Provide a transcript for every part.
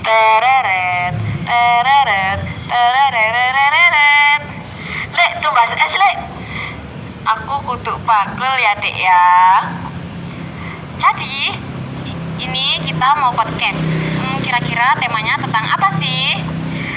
Tereret, tereret, tereret. Lek, tumbas es, Lek. Aku kudu pagel ya, Dek ya. Jadi, ini kita mau podcast. Kira-kira temanya tentang apa sih?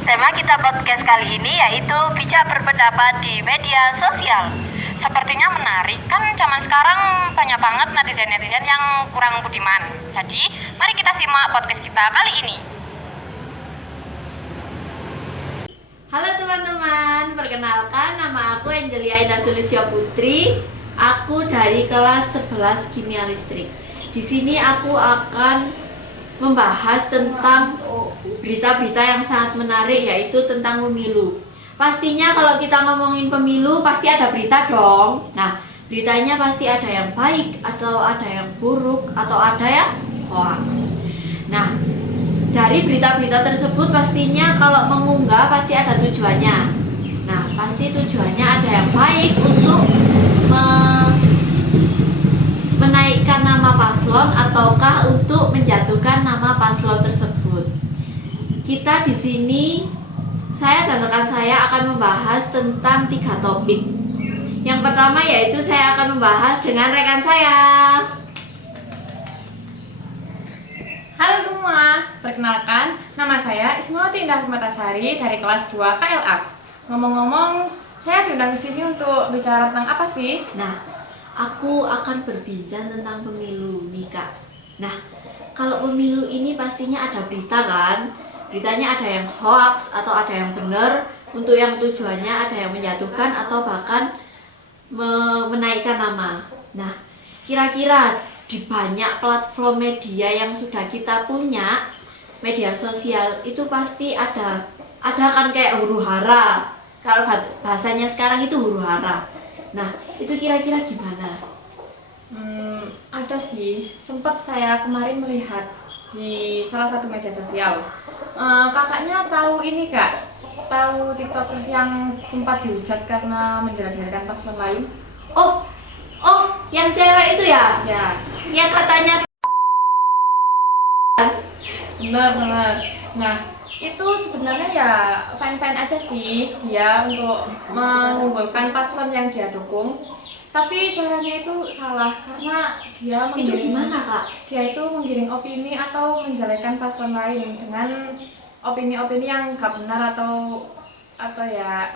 Tema kita podcast kali ini yaitu bijak berpendapat di media sosial. Sepertinya menarik, kan zaman sekarang banyak banget netizen-netizen yang kurang budiman. Jadi, mari kita simak podcast kita kali ini. Halo teman-teman, perkenalkan nama aku Angelia Indah Sulisya Putri. Aku dari kelas 11 Kimia Listrik. Di sini aku akan membahas tentang berita-berita yang sangat menarik, yaitu tentang pemilu. Pastinya kalau kita ngomongin pemilu pasti ada berita dong. Nah, beritanya pasti ada yang baik atau ada yang buruk atau ada yang hoax. Nah, dari berita-berita tersebut pastinya kalau mengunggah pasti ada tujuannya. Nah, pasti tujuannya ada yang baik untuk menaikkan nama paslon ataukah untuk menjatuhkan nama paslon tersebut. Kita di sini, saya dan rekan saya akan membahas tentang 3 topik. Yang pertama yaitu saya akan membahas dengan rekan saya. Halo semua, perkenalkan nama saya Ismawati Indah Permatasari dari kelas 2 KLA. Ngomong-ngomong, saya diundang ke sini untuk bicara tentang apa sih? Nah, aku akan berbincang tentang pemilu nih Kak. Nah, kalau pemilu ini pastinya ada berita kan? Beritanya ada yang hoax atau ada yang benar. Untuk yang tujuannya ada yang menjatuhkan atau bahkan menaikkan nama. Nah, kira-kira di banyak platform media yang sudah kita punya, media sosial itu pasti ada kan kayak huru-hara. Kalau bahasanya sekarang itu huru-hara. Nah, itu kira-kira gimana? Ada sih, sempat saya kemarin melihat di salah satu media sosial. Kakaknya tahu ini Kak? Tahu TikTokers yang sempat dihujat karena menjelek-jelekan paslon lain? Oh, yang cewek itu ya? Ya, Yang katanya benar. Nah, itu sebenarnya ya fine-fine aja sih dia untuk mengunggulkan paslon yang dia dukung. Tapi caranya itu salah karena dia itu gimana Kak? dia itu menggiring opini atau menjelekan paslon lain dengan opini-opini yang gak benar atau ya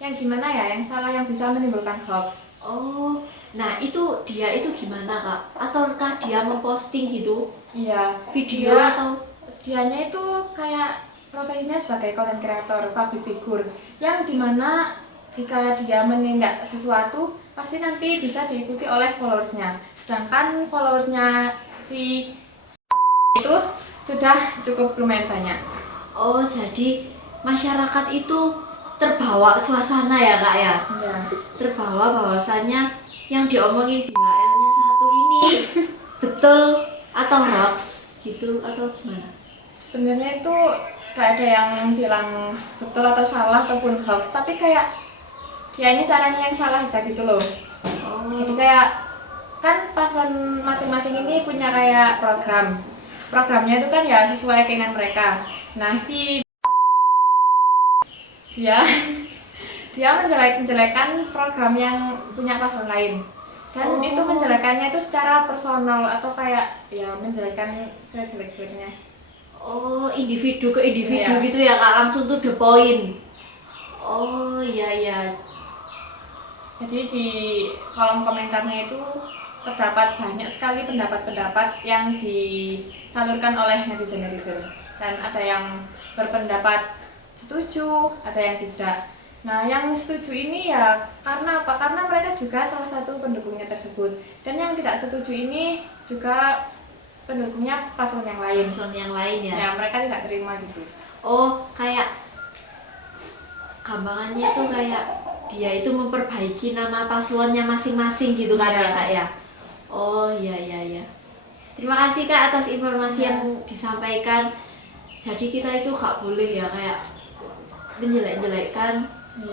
yang gimana ya, yang salah, yang bisa menimbulkan hoax. Oh, nah itu dia itu gimana Kak? Ataukah dia memposting gitu? Iya, Video atau? dianya itu kayak profesinya sebagai content creator, public figure, yang dimana jika dia menindak sesuatu pasti nanti bisa diikuti oleh followersnya. Sedangkan followersnya si itu sudah cukup lumayan banyak. Oh, jadi masyarakat itu terbawa suasana ya Kak ya? Ya. Terbawa bahwasannya yang diomongin Bila L-nya satu ini betul atau hoax gitu atau gimana? Sebenarnya itu gak ada yang bilang betul atau salah ataupun hoax, tapi kayak dia ini caranya yang salah aja gitu loh. Oh. Jadi kayak kan paslon masing-masing ini punya kayak programnya itu kan ya sesuai keinginan mereka. Nah si dia menjelek-jelekan program yang punya paslon lain, dan itu menjelekannya itu secara personal atau kayak ya menjelekan sejelek-jeleknya. Oh, individu ke individu Iya. gitu ya Kak, langsung to the point. Oh, iya. Jadi di kolom komentarnya itu terdapat banyak sekali pendapat-pendapat yang disalurkan oleh netizen-netizen, dan ada yang berpendapat setuju, ada yang tidak. Nah, yang setuju ini ya karena apa? Karena mereka juga salah satu pendukungnya tersebut, dan yang tidak setuju ini juga pendukungnya paslon yang lain. Paslon yang lain ya. Ya, mereka tidak terima gitu. Oh, kayak gampangannya itu kayak dia itu memperbaiki nama paslonnya masing-masing gitu kan Iya. ya Kak ya. Oh, iya. Terima kasih Kak atas informasi yang disampaikan. Jadi kita itu gak boleh ya kayak menjelek-jelekkan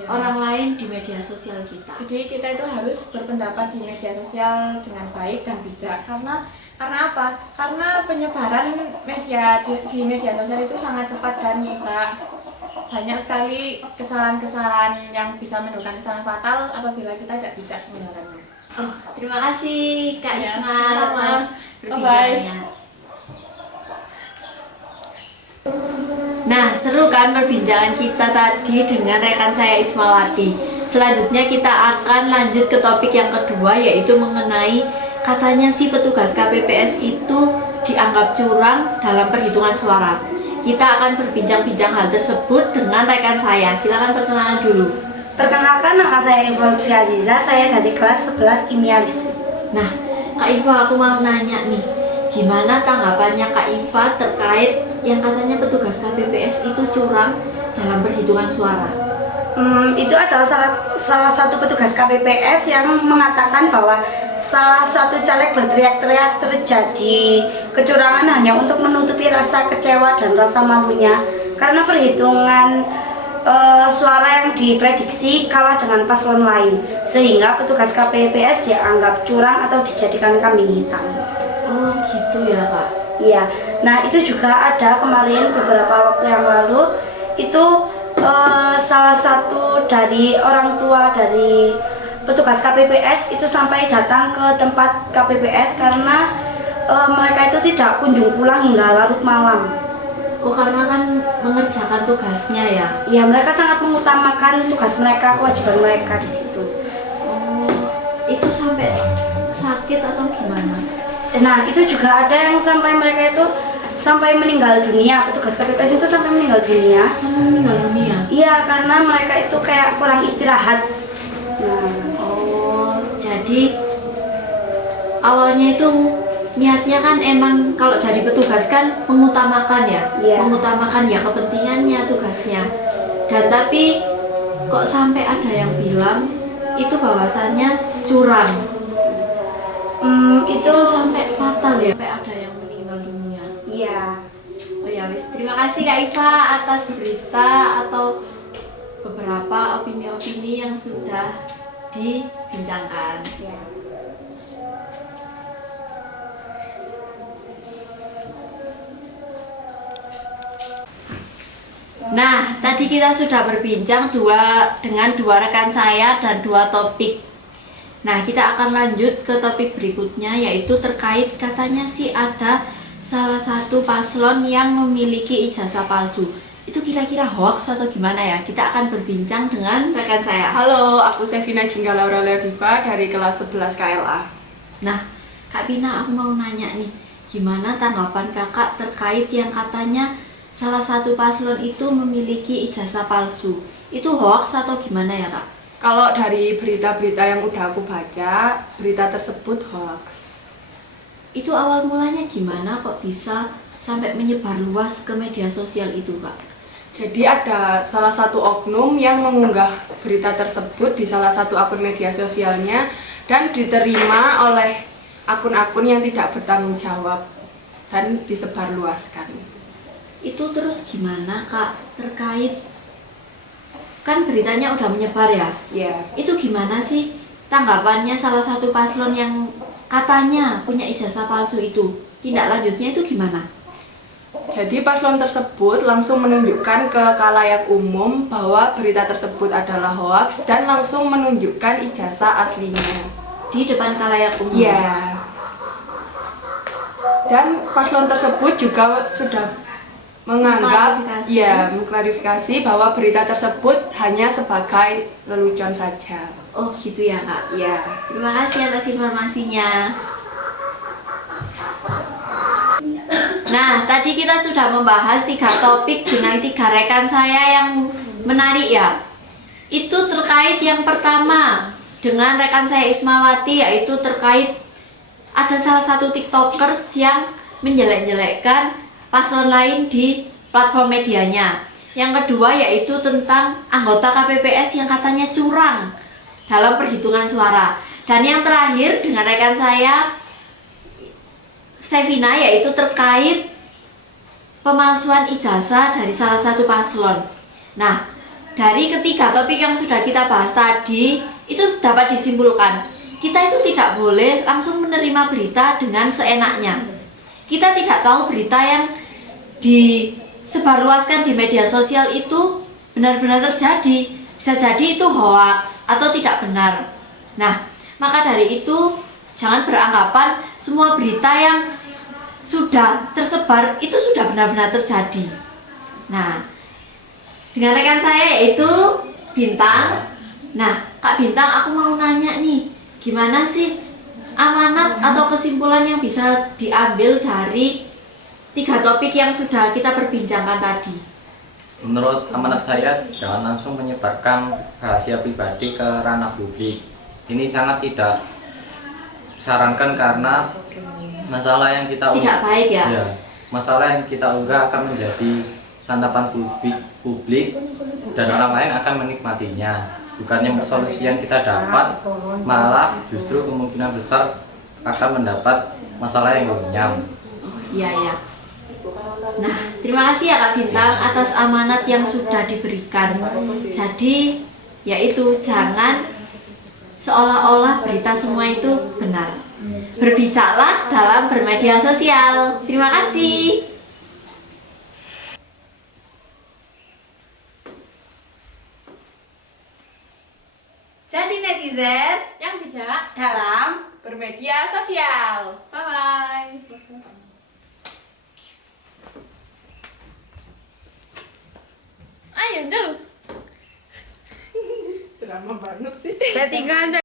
orang lain di media sosial kita. Jadi kita itu harus berpendapat di media sosial dengan baik dan bijak, karena Karena apa? Karena penyebaran media di media sosial itu sangat cepat dan juga banyak sekali kesalahan-kesalahan yang bisa menimbulkan kesalahan fatal apabila kita tidak bijak menggunakannya. Oh, terima kasih Kak Ya, Isma sama-sama. atas perbincangannya. Nah, seru kan perbincangan kita tadi dengan rekan saya Ismawati. Selanjutnya kita akan lanjut ke topik yang kedua, yaitu mengenai katanya si petugas KPPS itu dianggap curang dalam perhitungan suara. Kita akan berbincang-bincang hal tersebut dengan rekan saya. Silakan perkenalan dulu. Perkenalkan, nama saya Iva Lutfi Aziza, saya dari kelas 11 Kimia Listrik. Nah, Kak Iva, aku mau nanya nih, gimana tanggapannya Kak Iva terkait yang katanya petugas KPPS itu curang dalam perhitungan suara? Itu adalah salah satu petugas KPPS yang mengatakan bahwa salah satu caleg berteriak-teriak terjadi kecurangan hanya untuk menutupi rasa kecewa dan rasa malunya karena perhitungan suara yang diprediksi kalah dengan paslon lain, sehingga petugas KPPS dianggap curang atau dijadikan kambing hitam. Oh gitu ya Kak. Iya, nah itu juga ada kemarin beberapa waktu yang lalu itu salah satu dari orang tua dari petugas KPPS itu sampai datang ke tempat KPPS karena mereka itu tidak kunjung pulang hingga larut malam. Oh karena kan mengerjakan tugasnya ya? Ya, mereka sangat mengutamakan tugas mereka, kewajiban mereka di situ. Oh, itu sampai sakit atau gimana? Nah, itu juga ada yang sampai mereka itu sampai meninggal dunia, petugas KPPS itu sampai meninggal dunia. Sampai meninggal dunia? Iya, karena mereka itu kayak kurang istirahat. Nah, oh, jadi awalnya itu niatnya kan emang kalau jadi petugas kan mengutamakan ya? Iya. Mengutamakan ya kepentingannya tugasnya. Dan tapi kok sampai ada yang bilang itu bahwasannya curang. itu Sampai fatal ya? Sampai ada yang meninggal dunia. iya. Oh ya wis, terima kasih Kak Iva atas berita atau beberapa opini-opini yang sudah dibincangkan. Iya. Nah, tadi kita sudah berbincang dengan dua rekan saya dan dua topik. Nah, kita akan lanjut ke topik berikutnya, yaitu terkait katanya sih ada salah satu paslon yang memiliki ijazah palsu. Itu kira-kira hoax atau gimana ya? Kita akan berbincang dengan rekan saya. Halo, aku Sevina Jingga Laura Diva dari kelas 11 KLA. Nah, Kak Pina, aku mau nanya nih, gimana tanggapan kakak terkait yang katanya salah satu paslon itu memiliki ijazah palsu? Itu hoax atau gimana ya Kak? Kalau dari berita-berita yang udah aku baca, berita tersebut hoax. Itu awal mulanya gimana kok bisa sampai menyebar luas ke media sosial itu Kak? Jadi ada salah satu oknum yang mengunggah berita tersebut di salah satu akun media sosialnya dan diterima oleh akun-akun yang tidak bertanggung jawab dan disebarluaskan. Itu terus gimana Kak terkait, kan beritanya udah menyebar ya? Ya, Itu gimana sih tanggapannya salah satu paslon yang katanya punya ijazah palsu itu? Tindak lanjutnya itu gimana? jadi paslon tersebut langsung menunjukkan ke khalayak umum bahwa berita tersebut adalah hoax dan langsung menunjukkan ijazah aslinya. Di depan khalayak umum? Ya. Dan paslon tersebut juga sudah menganggap, mengklarifikasi bahwa berita tersebut hanya sebagai lelucon saja. Oh gitu ya Kak? Ya. Terima kasih atas informasinya. Nah, tadi kita sudah membahas 3 topik dengan 3 rekan saya yang menarik ya. Itu terkait yang pertama dengan rekan saya Ismawati, yaitu terkait ada salah satu tiktokers yang menjelek-jelekkan paslon lain di platform medianya. Yang kedua yaitu tentang anggota KPPS yang katanya curang dalam perhitungan suara. Dan yang terakhir dengan rekan saya Sevina, yaitu terkait pemalsuan ijazah dari salah satu paslon. Nah, dari ketiga topik yang sudah kita bahas tadi, itu dapat disimpulkan kita itu tidak boleh langsung menerima berita dengan seenaknya. Kita tidak tahu berita yang disebarluaskan di media sosial itu benar-benar terjadi. Bisa jadi itu hoax atau tidak benar. Nah, maka dari itu jangan beranggapan semua berita yang sudah tersebar itu sudah benar-benar terjadi. Nah, dengan rekan saya yaitu Bintang. Nah, Kak Bintang, aku mau nanya nih, gimana sih amanat atau kesimpulan yang bisa diambil dari 3 topik yang sudah kita perbincangkan tadi? Menurut amanat saya, jangan langsung menyebarkan rahasia pribadi ke ranah publik. Ini sangat tidak disarankan karena masalah yang kita Tidak baik ya? Ya, masalah yang kita unggah akan menjadi santapan publik dan orang lain akan menikmatinya. Bukannya solusi yang kita dapat, malah justru kemungkinan besar akan mendapat masalah yang runyam. Iya ya. Nah, terima kasih ya Kak Bintang atas amanat yang sudah diberikan. Jadi, yaitu jangan seolah-olah berita semua itu benar. Berbijaklah dalam bermedia sosial. Terima kasih. Jadi netizen, Yang bijak Dalam bermedia sosial. Bye bye. Ayo, Jul. Drama banget sih. settingan